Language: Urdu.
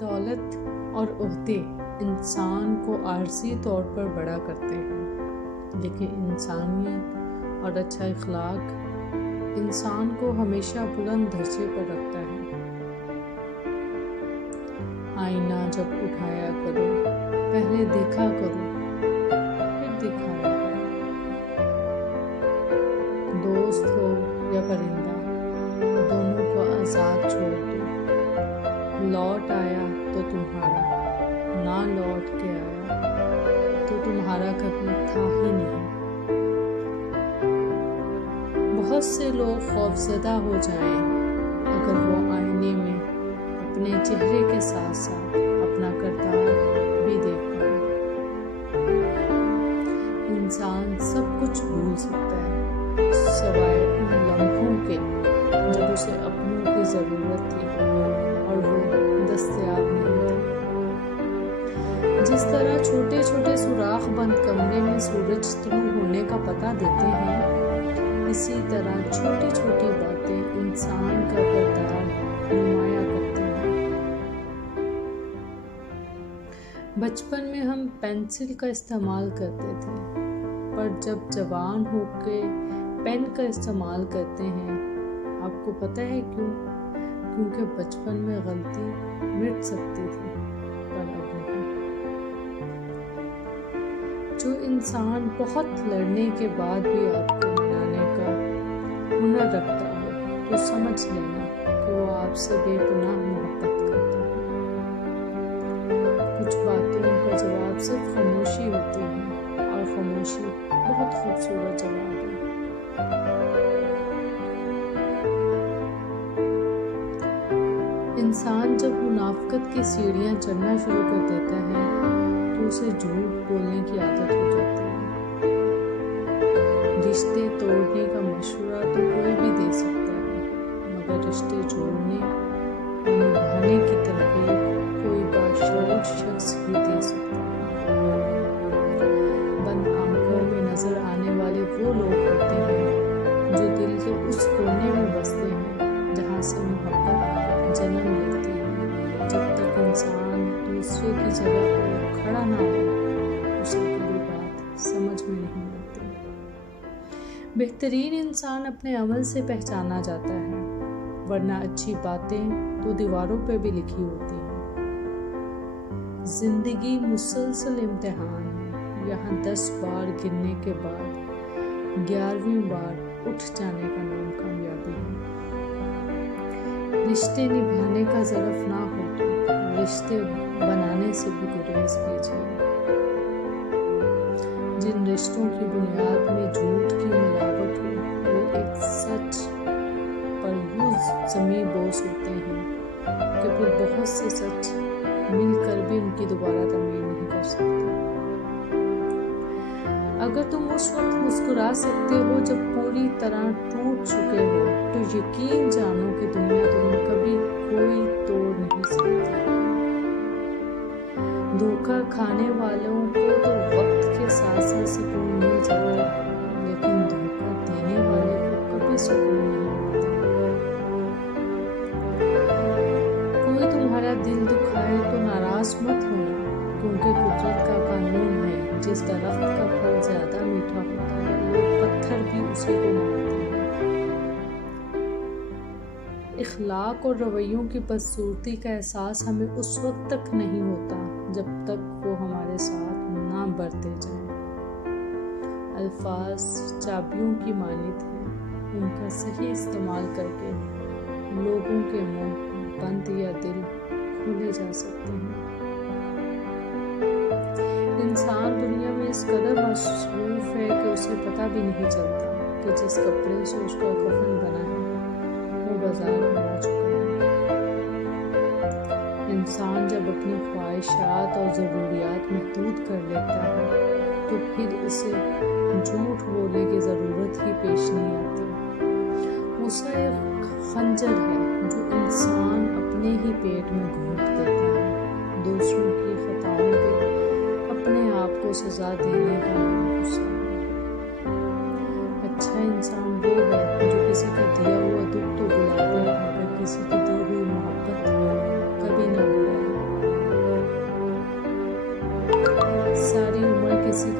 دولت اور عہدے انسان کو عارضی طور پر بڑا کرتے ہیں، لیکن انسانیت اور اچھا اخلاق انسان کو ہمیشہ بلند درجے پر رکھتا ہے۔ آئینہ جب اٹھایا کرو، پہلے دیکھا کرو، پھر دکھایا کرو۔ دوست ہو یا پرندہ، دونوں کو آزاد چھوڑ دو۔ لوٹ آیا تو تمہارا، نہ لوٹ کے آیا تو تمہارا کبھی تھا ہی نہیں۔ بہت سے لوگ خوفزدہ ہو جائیں اگر وہ آئینے میں اپنے چہرے کے ساتھ ساتھ اپنا کردار بھی دیکھ پائیں۔ انسان سب کچھ بھول سکتا ہے سوائے ان لمحوں کے جب اسے اپنوں کی ضرورت تھی اور وہ دستیاب نہیں تھی۔ جس طرح چھوٹے چھوٹے سوراخ بند کمرے میں سورج طلوع ہونے کا پتہ دیتے ہیں، اسی طرح چھوٹی چھوٹی باتیں انسان کا کردار نمایاں کرتی ہیں۔ بچپن میں ہم پینسل کا استعمال کرتے تھے، پر جب جوان ہو کے پین کا استعمال کرتے ہیں، آپ کو پتہ ہے کیوں؟ کیونکہ بچپن میں غلطی مٹ سکتی تھی پر اب نہیں۔ جو انسان بہت لڑنے کے بعد بھی آپ کو منانے کا ہنر رکھتا ہو تو سمجھ لینا کہ وہ آپ سے بے پناہ محبت کرتا ہے۔ کچھ باتوں کا جواب صرف خاموشی ہوتی ہے، اور خاموشی بہت خوبصورت جواب ہے۔ انسان جب منافقت کی سیڑھیاں چڑھنا شروع کر دیتا ہے تو اسے جھوٹ بولنے کی عادت ہو جاتی ہے۔ رشتے توڑنے کا مشورہ تو کوئی بھی دے سکتا ہے، مگر رشتے جوڑنے اور نبھانے کی ترغیب کوئی باشعور شخص ہی دے سکتا ہے۔ بند آنکھوں میں نظر آنے والے وہ لوگ ہوتے ہیں جو دل کے اس کونے میں بستے ہیں جہاں سے محبت جنم لیتی ہے۔ جب تک انسان دوسرے کی جگہ پر کھڑا نہ ہو، اسے کوئی بات سمجھ میں نہیں آتی۔ بہترین انسان اپنے عمل سے پہچانا جاتا ہے، ورنہ اچھی باتیں تو دیواروں پہ بھی لکھی ہوتی ہیں۔ زندگی مسلسل امتحان ہے، یہاں 10 بار گرنے کے بعد 11ویں بار اٹھ جانے کا نام کامیابی ہے۔ رشتے نبھانے کا ظرف نہ ہو تو رشتے بنانے سے بھی گریز کیجیے۔ جن رشتوں کی بنیاد میں جھوٹ کی ملاوٹ ہو، وہ ایک سچ پر یوں زمیں بوس ہوتے ہیں کہ پھر بہت سے سچ مل کر بھی ان کی دوبارہ تعمیر نہیں کر سکتے۔ اگر تم اس وقت مسکرا سکتے ہو جب پوری طرح ٹوٹ چکے ہو، تو یقین جانو کہ دنیا تمہیں کبھی کوئی توڑ نہیں سکتی۔ دھوکہ کھانے والوں کو تو وقت کے ساتھ ساتھ سکون مل جاتا ہے، لیکن دھوکہ دینے والے کو کبھی سکون نہیں ملتا۔ کوئی تمہارا دل دکھائے تو ناراض مت ہونا، کیونکہ قدرت کا قانون ہے، جس درخت کا پھل زیادہ میٹھا ہوتا ہے، لوگ پتھر بھی اسی کو مانتے ہیں۔ اخلاق اور رویوں کی بدصورتی کا احساس ہمیں اس وقت تک نہیں ہوتا جب تک وہ ہمارے ساتھ نہ برتے جائیں۔ الفاظ چابیوں کی مانند ہیں، ان کا صحیح استعمال کر کے لوگوں کے منہ بند یا دل کھولے جا سکتے ہیں۔ انسان دنیا میں اس قدر مصروف ہے کہ اسے پتہ بھی نہیں چلتا کہ جس کپڑے سے اس کا کفن بنا ہے وہ بازار میں آ چکا ہے۔ انسان جب اپنی خواہشات اور ضروریات محدود کر لیتا ہے تو پھر اسے جھوٹ بولنے کی ضرورت ہی پیش نہیں آتی۔ غصہ ایک خنجر ہے جو انسان اپنے ہی پیٹ میں گھونٹ دیتا ہے۔ دوسروں کی خطاؤں پہ اپنے آپ کو سزا دینے کا نام غصہ ہے۔ اچھا انسان وہ ہے جو کسی کا دیا ہوا دکھ تو بلا دے، مگر کسی کی دی ہوئی محبت کبھی نہ بلائے۔